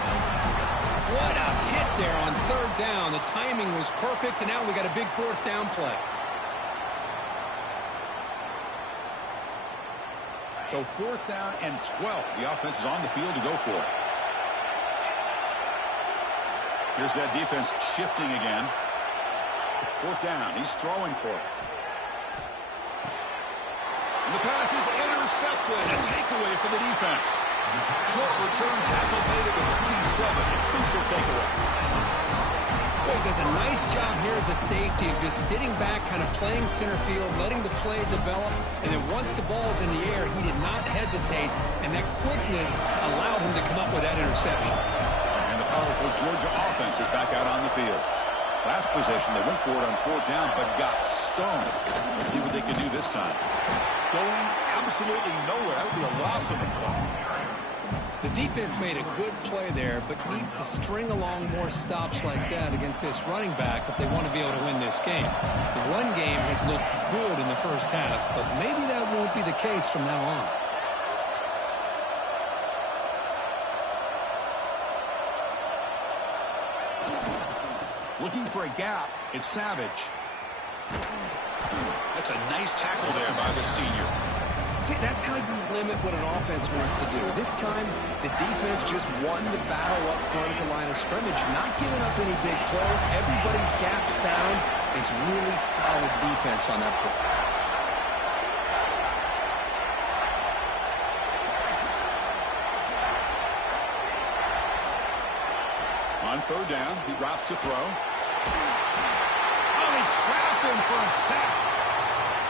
What a hit there on third down. The timing was perfect, and now we got a big fourth down play. So fourth down and 12. The offense is on the field to go for it. Here's that defense shifting again. Fourth down. He's throwing for it. And the pass is intercepted. A takeaway for the defense. Short return tackle made at the 27. A crucial takeaway. Boy, does a nice job here as a safety of just sitting back, kind of playing center field, letting the play develop, and then once the ball's in the air, he did not hesitate, and that quickness allowed him to come up with that interception. And the powerful Georgia offense is back out on the field. Last possession, they went for it on fourth down, but got stoned. Let's see what they can do this time. Going absolutely nowhere. That would be a loss of the play. The defense made a good play there, but needs to string along more stops like that against this running back if they want to be able to win this game. The run game has looked good in the first half, but maybe that won't be the case from now on. Looking for a gap. It's Savage. That's a nice tackle there by the senior. See, that's how you limit what an offense wants to do. This time, the defense just won the battle up front at the line of scrimmage, not giving up any big plays. Everybody's gap sound. It's really solid defense on that play. On third down, he drops to throw. Oh, they trap him for a sack.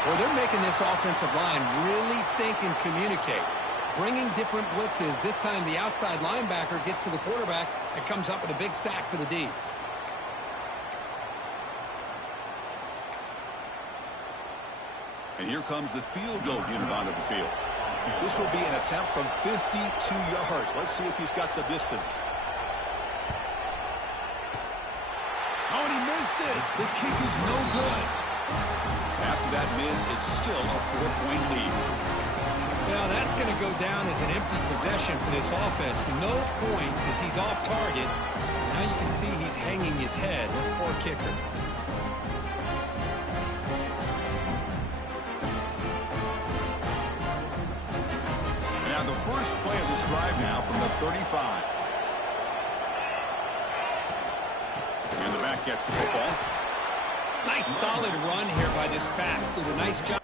Well, they're making this offensive line really think and communicate. Bringing different blitzes. This time the outside linebacker gets to the quarterback and comes up with a big sack for the D. And here comes the field goal unit onto the field. This will be an attempt from 52 yards. Let's see if he's got the distance. Oh, and he missed it. The kick is no good. After that miss, it's still a 4-point lead. Now that's going to go down as an empty possession for this offense. No points as he's off target. Now you can see he's hanging his head. Poor kicker. Now the first play of this drive now from the 35. And the back gets the football. Nice solid run here by this back. Did a nice job.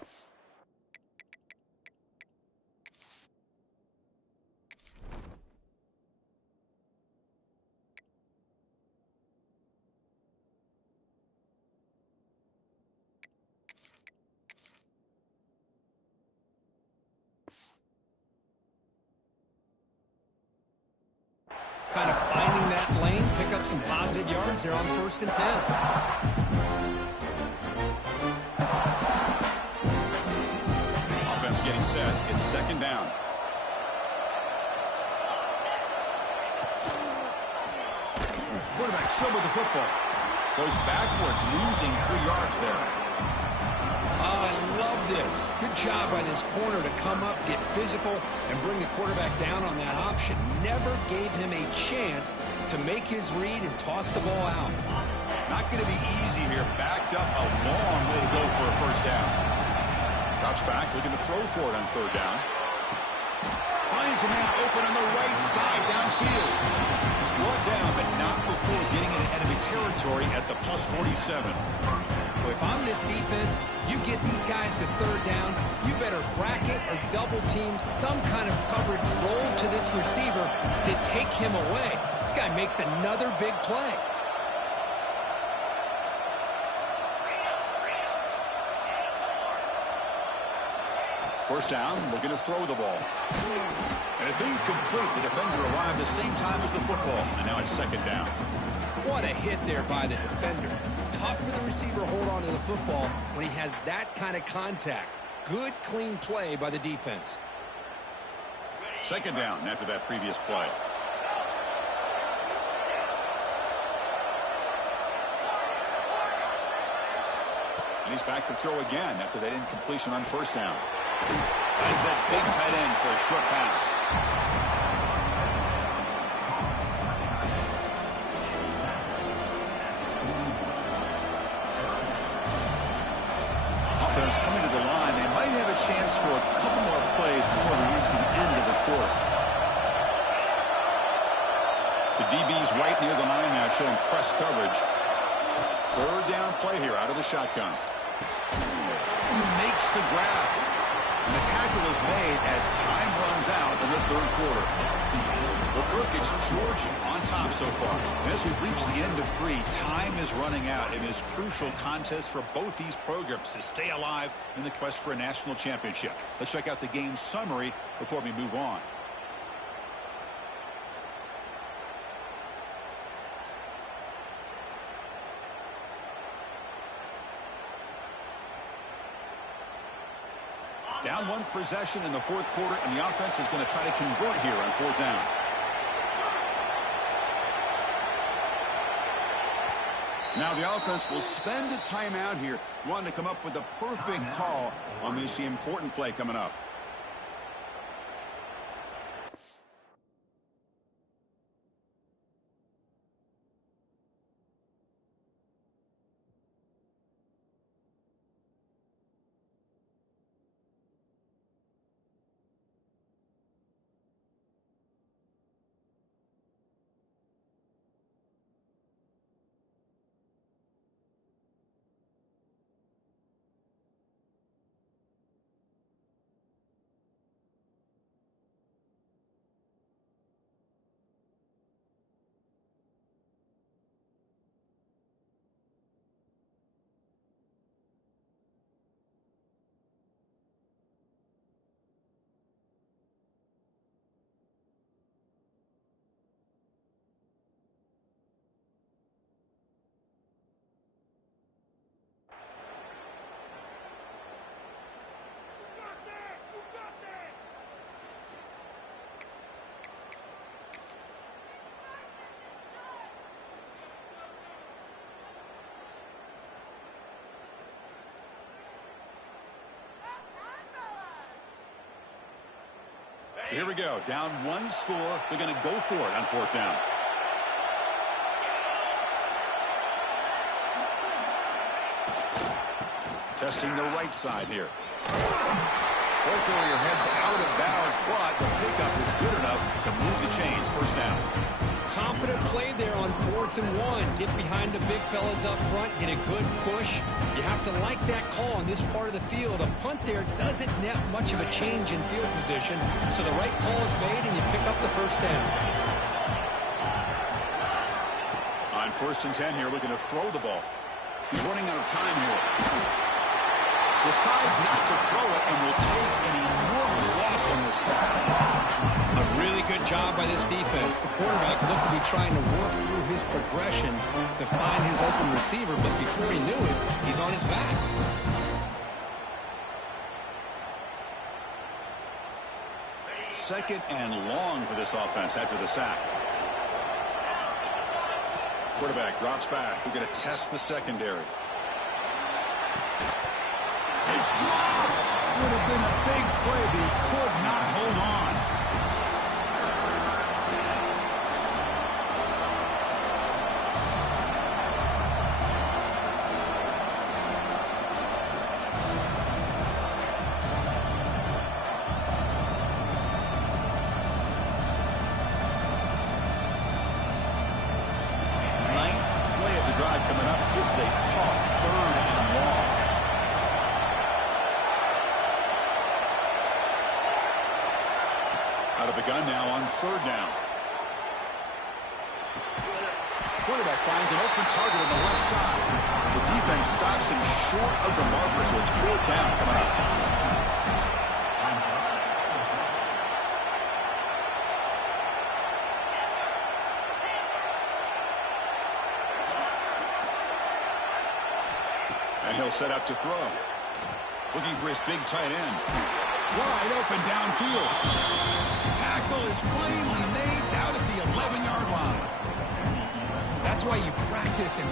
Kind of finding that lane, pick up some positive yards there on 1st and 10. Offense getting set. It's second down. Quarterback still with the football. Goes backwards, losing 3 yards there. Oh, I love this. Good job by this corner to come up, get physical, and bring the quarterback down on that option. Never gave him a chance to make his read and toss the ball out. Not going to be easy here. Backed up a long way to go for a first down. Drops back, looking to throw for it on third down. Finds a man open on the right side downfield. He's brought down, but not before getting into enemy territory. territory at the plus 47. Well, if I'm this defense, you get these guys to third down, you better bracket or double team some kind of coverage roll to this receiver to take him away. This guy makes another big play. First down, looking to throw the ball. And it's incomplete. The defender arrived the same time as the football. And now it's second down. What a hit there by the defender. Tough for the receiver to hold on to the football when he has that kind of contact. Good, clean play by the defense. Second down after that previous play. And he's back to throw again after that incompletion on first down. That's that big tight end for a short pass. Offense coming to the line. They might have a chance for a couple more plays before we reach the end of the quarter. The DB's right near the line now, showing press coverage. Third down play here out of the shotgun. Makes the grab. And the tackle is made as time runs out in the third quarter. Well, Kirk, it's Georgia on top so far. And as we reach the end of 3, time is running out in this crucial contest for both these programs to stay alive in the quest for a national championship. Let's check out the game summary before we move on. Down 1 possession in the fourth quarter, and the offense is going to try to convert here on fourth down. Now the offense will spend a timeout here, wanting to come up with the perfect call on this important play coming up. So here we go. Down 1 score. They're going to go for it on fourth down. Testing the right side here. Hopefully your head's out of bounds, but the pickup is good enough to move the chains. First down. Confident play there on 4th and 1. Get behind the big fellas up front. Get a good push. You have to like that call on this part of the field. A punt there doesn't net much of a change in field position. So the right call is made, and you pick up the first down. On 1st and 10 here, looking to throw the ball. He's running out of time here. Decides not to throw it and will take an enormous loss on this sack. A really good job by this defense. The quarterback looked to be trying to work through his progressions to find his open receiver, but before he knew it, he's on his back. Second and long for this offense after the sack. Quarterback drops back. We're going to test the secondary. It's dropped. Would have been a big play, but he could not hold on. This is a tough 3rd and long. Out of the gun now on 3rd down. Quarterback finds an open target on the left side. The defense stops him short of the marker, so it's 4th down coming up. And he'll set up to throw. Looking for his big tight end. Wide open downfield. Tackle is finally made down at the 11-yard line. That's why you practice and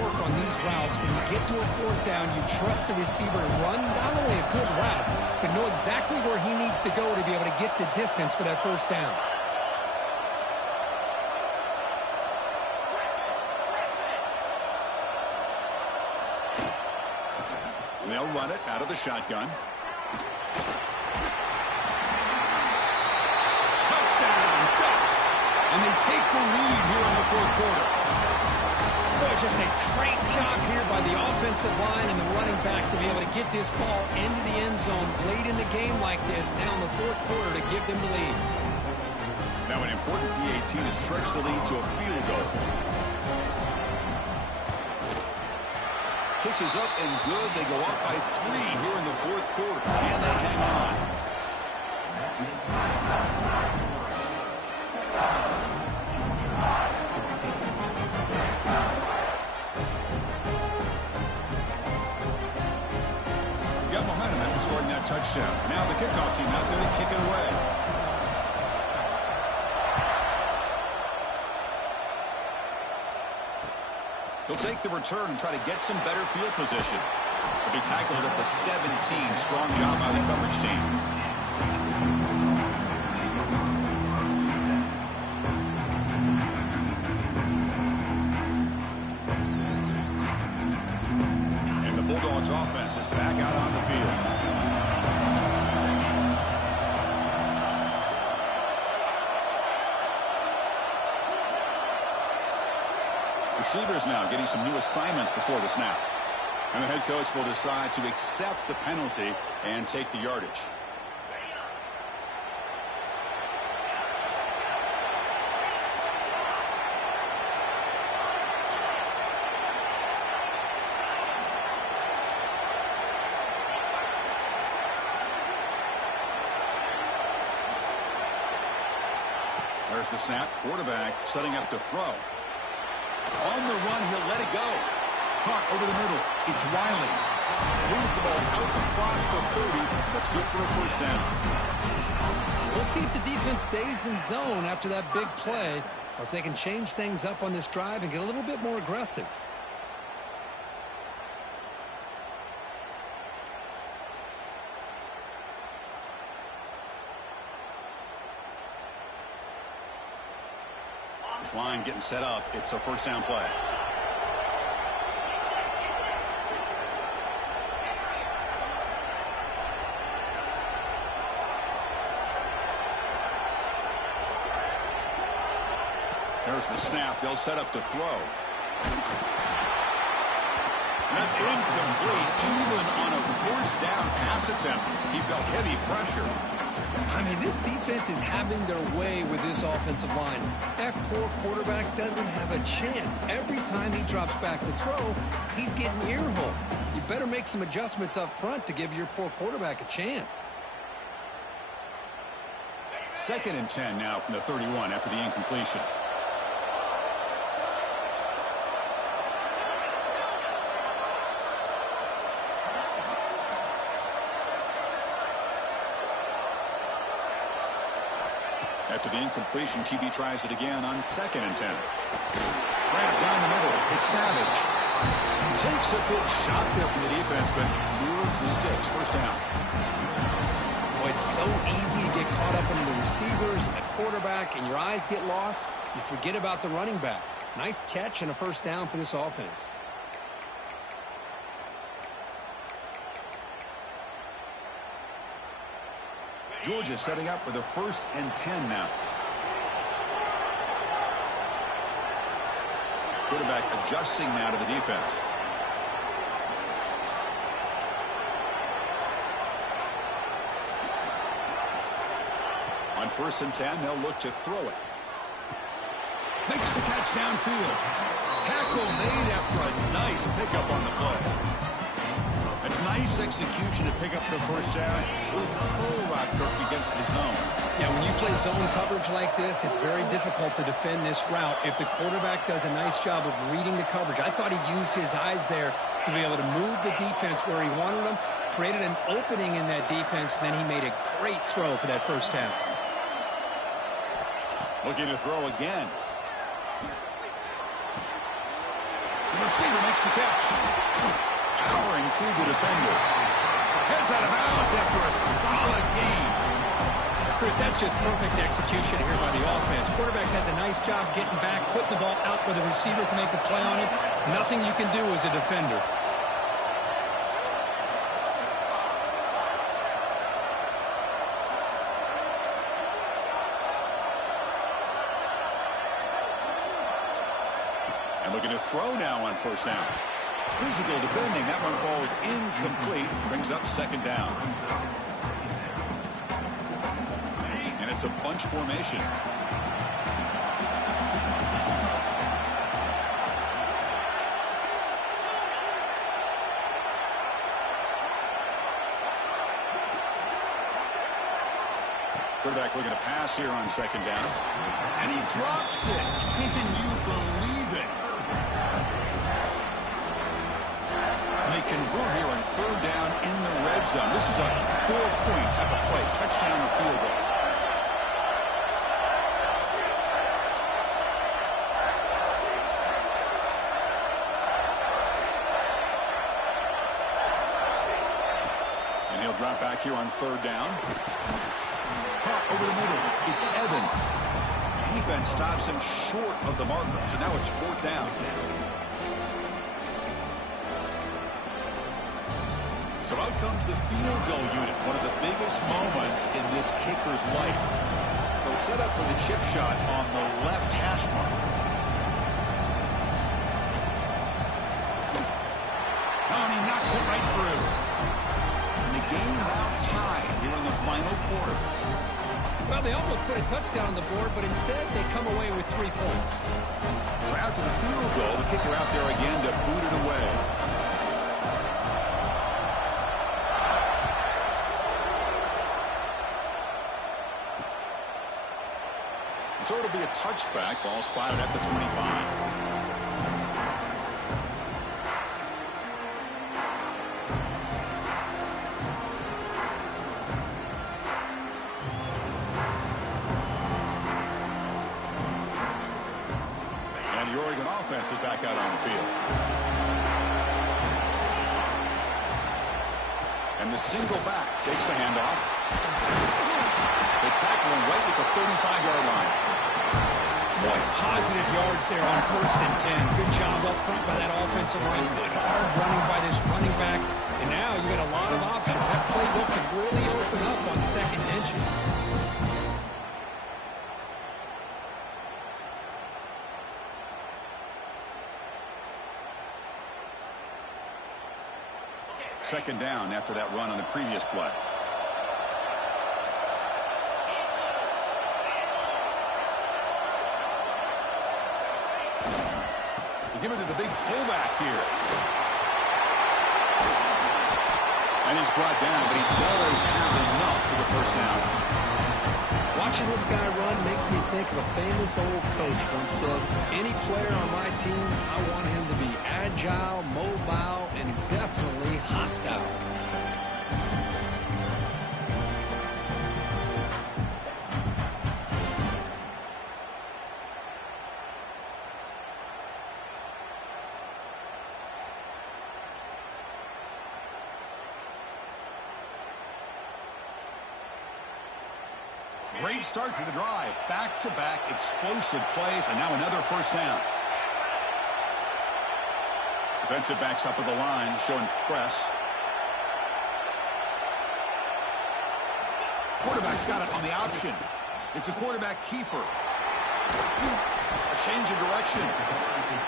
work on these routes. When you get to a 4th down, you trust the receiver to run not only a good route, but know exactly where he needs to go to be able to get the distance for that 1st down. They'll run it out of the shotgun. Touchdown, Ducks. And they take the lead here in the 4th quarter. Boy, just a great job here by the offensive line and the running back to be able to get this ball into the end zone late in the game like this, now in the 4th quarter to give them the lead. Now an important PAT to stretch the lead to a field goal. Kick is up and good. They go up by 3 here in the 4th quarter. Can they hang on? Got momentum after scoring that touchdown. Now the kickoff team out there to kick it away. He'll take the return and try to get some better field position. He'll be tackled at the 17. Strong job by the coverage team. And the Bulldogs offense is back out on the field. Receivers now getting some new assignments before the snap. And the head coach will decide to accept the penalty and take the yardage. There's the snap. Quarterback setting up to throw. On the run, he'll let it go. Caught over the middle. It's Wiley. Moves the ball out across the 30. That's good for a 1st down. We'll see if the defense stays in zone after that big play, or if they can change things up on this drive and get a little bit more aggressive. This line getting set up. It's a 1st down play. There's the snap. They'll set up to throw. And that's incomplete. Even on a 1st down pass attempt, he felt heavy pressure. I mean, this defense is having their way with this offensive line. That poor quarterback doesn't have a chance. Every time he drops back to throw, he's getting earholed. You better make some adjustments up front to give your poor quarterback a chance. 2nd and 10 now from the 31 after the incompletion. After the incompletion, QB tries it again on 2nd and 10. Grab down the middle. It's Savage. Takes a big shot there from the defense, but moves the sticks. 1st down. Boy, it's so easy to get caught up in the receivers and the quarterback, and your eyes get lost. You forget about the running back. Nice catch and a 1st down for this offense. Georgia setting up for the 1st and 10 now. Quarterback adjusting now to the defense. On 1st and 10, they'll look to throw it. Makes the catch downfield. Tackle made after a nice pickup on the play. It's nice execution to pick up the first down. A little curl route against the zone. Yeah, when you play zone coverage like this, it's very difficult to defend this route if the quarterback does a nice job of reading the coverage. I thought he used his eyes there to be able to move the defense where he wanted them, created an opening in that defense, and then he made a great throw for that first down. Looking to throw again. The receiver makes the catch. Powering through the defender. Heads out of bounds after a solid gain. Chris, that's just perfect execution here by the offense. Quarterback does a nice job getting back, putting the ball out where the receiver can make a play on it. Nothing you can do as a defender. And looking to throw now on 1st down. Physical defending. That one falls incomplete. Brings up 2nd down. And it's a bunch formation. Quarterback looking to pass here on 2nd down. And he drops it. Can you believe it? They convert here on 3rd down in the red zone. This is a 4-point type of play, touchdown or field goal. And he'll drop back here on 3rd down. Caught over the middle. It's Evans. Defense stops him short of the marker, so now it's 4th down. So out comes the field goal unit, one of the biggest moments in this kicker's life. They'll set up for the chip shot on the left hash mark. Oh, and he knocks it right through. And the game now tied here in the final quarter. Well, they almost put a touchdown on the board, but instead they come away with 3 points. So after the field goal, the kicker out there again to boot it away. So it'll be a touchback. Ball spotted at the 25. And the Oregon offense is back out on the field. And the single back takes the handoff. They tackle him right at the 35-yard line. Boy, positive yards there on 1st and 10. Good job up front by that offensive line. Good hard running by this running back. And now you got a lot of options. That playbook can really open up on 2nd and inches. Second down after that run on the previous play. Give it to the big fullback here. And he's brought down, but he does have enough for the 1st down. Watching this guy run makes me think of a famous old coach once said, any player on my team, I want him to be agile, mobile, and definitely hostile. Great start to the drive. Back-to-back explosive plays, and now another 1st down. Defensive backs up at the line, showing press. Quarterback's got it on the option. It's a quarterback keeper. A change of direction.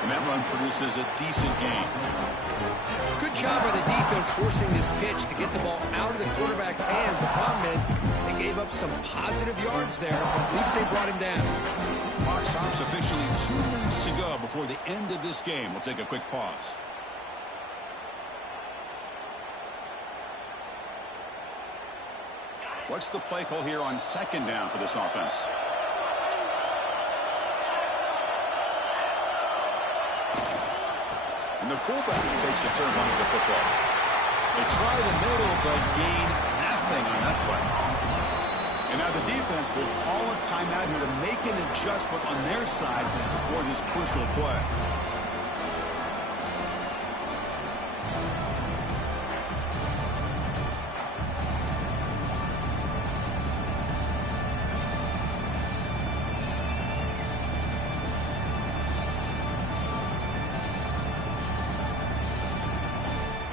And that run produces a decent gain. Good job by the defense forcing this pitch to get the ball out of the quarterback's hands. The problem is they gave up some positive yards there, but at least they brought him down. Clock stops officially 2 minutes to go before the end of this game. We'll take a quick pause. What's the play call here on second down for this offense? And the fullback takes a turn running the football. They try the middle, but gain nothing on that play. And now the defense will call a timeout here to make an adjustment on their side for this crucial play.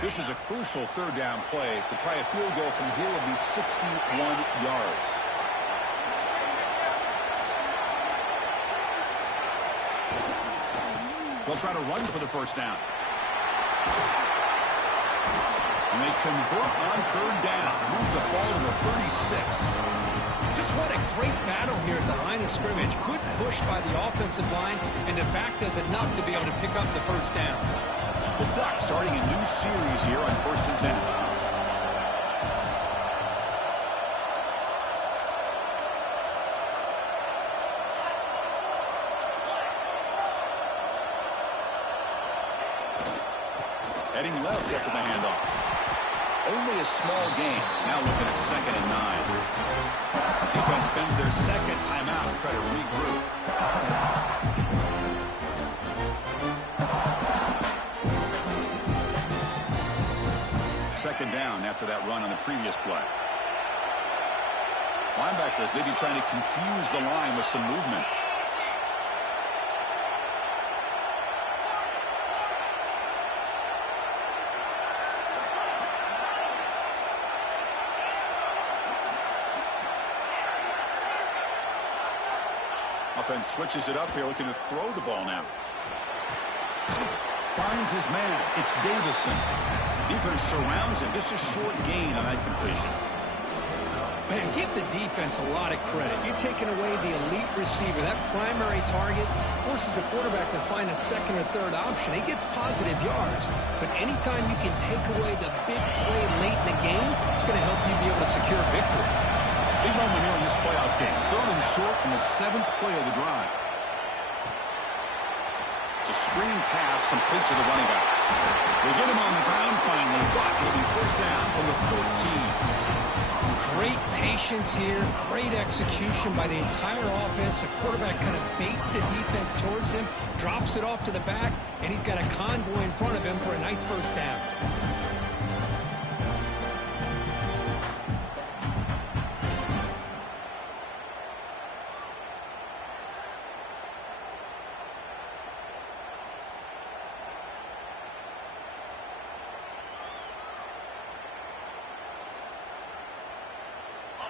This is a crucial third down play. To try a field goal from here will be 61 yards. They'll try to run for the first down. And they convert on third down. Move the ball to the 36. Just what a great battle here at the line of scrimmage. Good push by the offensive line, and the back does enough to be able to pick up the first down. The Ducks starting a new series here on 1st and 10. Heading left after the handoff. Only a small gain. Now looking at 2nd and 9. Defense spends their second timeout to try to regroup. Second down after that run on the previous play. Linebackers maybe trying to confuse the line with some movement. Offense switches it up here, looking to throw the ball now. Finds his man. It's Davison. Defense surrounds him. Just a short gain on that completion. Man, give the defense a lot of credit. You're taking away the elite receiver. That primary target forces the quarterback to find a second or third option. He gets positive yards. But anytime you can take away the big play late in the game, it's going to help you be able to secure victory. Big moment here in this playoff game. 3rd and short in the 7th play of the drive. It's a screen pass complete to the running back. They get him on the ground finally, but it'll be first down from the 14. Great patience here, great execution by the entire offense. The quarterback kind of baits the defense towards him, drops it off to the back, and he's got a convoy in front of him for a nice first down.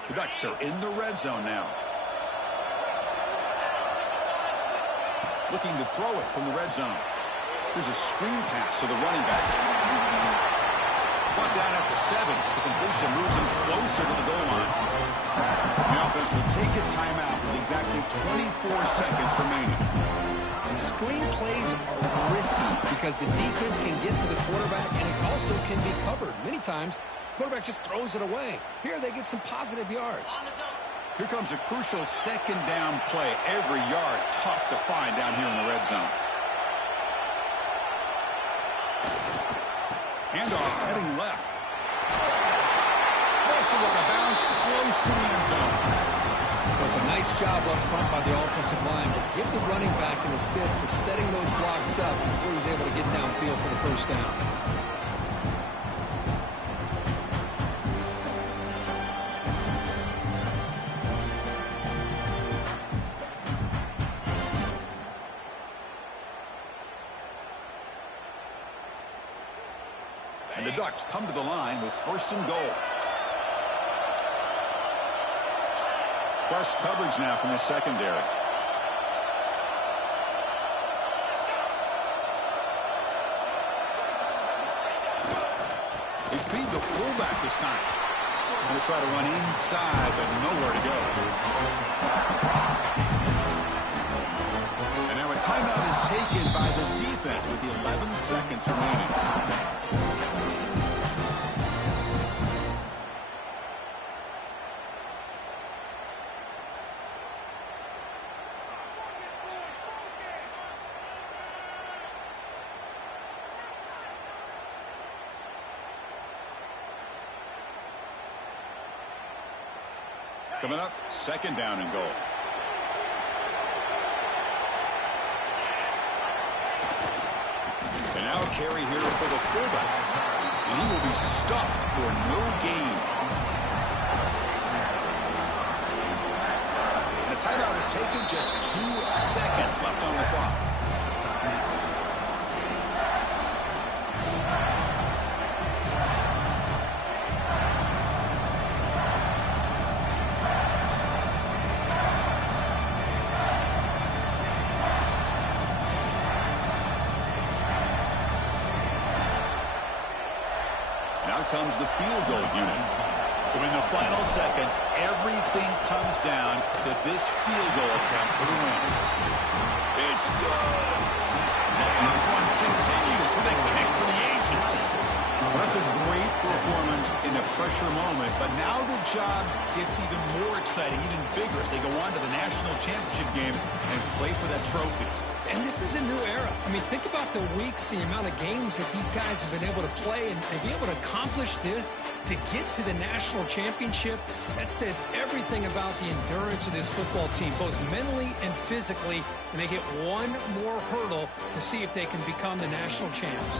The Ducks are in the red zone now. Looking to throw it from the red zone. Here's a screen pass to the running back. Brought down at the 7. The completion moves him closer to the goal line. The offense will take a timeout with exactly 24 seconds remaining. Screen plays are risky because the defense can get to the quarterback, and it also can be covered. Many times, the quarterback just throws it away. Here they get some positive yards. Here comes a crucial second down play. Every yard tough to find down here in the red zone. Handoff heading left. Wrestled out of bounds close to the end zone. It was a nice job up front by the offensive line, but give the running back an assist for setting those blocks up before he's able to get downfield for the first down. And the Ducks come to the line with 1st and goal. Press coverage now from the secondary. They feed the fullback this time. Going to try to run inside, but nowhere to go. And now a timeout is taken by the defense with the 11 seconds remaining. Coming up, second down and goal. And now a carry here for the fullback. And he will be stuffed for no gain. And the timeout is taken, just 2 seconds left on the clock. Now comes the field goal unit. So in the final seconds, everything comes down to this field goal attempt for the win. It's good. This playoff run continues with a kick for the ages. Well, that's a great performance in a pressure moment, but now the job gets even more exciting, even bigger as they go on to the national championship game and play for that trophy. And this is a new era. I mean, think about the weeks, the amount of games that these guys have been able to play and be able to accomplish this to get to the national championship. That says everything about the endurance of this football team, both mentally and physically. And they get one more hurdle to see if they can become the national champs.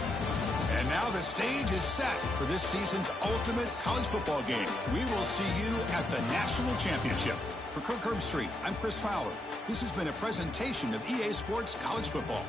And now the stage is set for this season's ultimate college football game. We will see you at the national championship. For Kirk Herbstreit, I'm Chris Fowler. This has been a presentation of EA Sports College Football.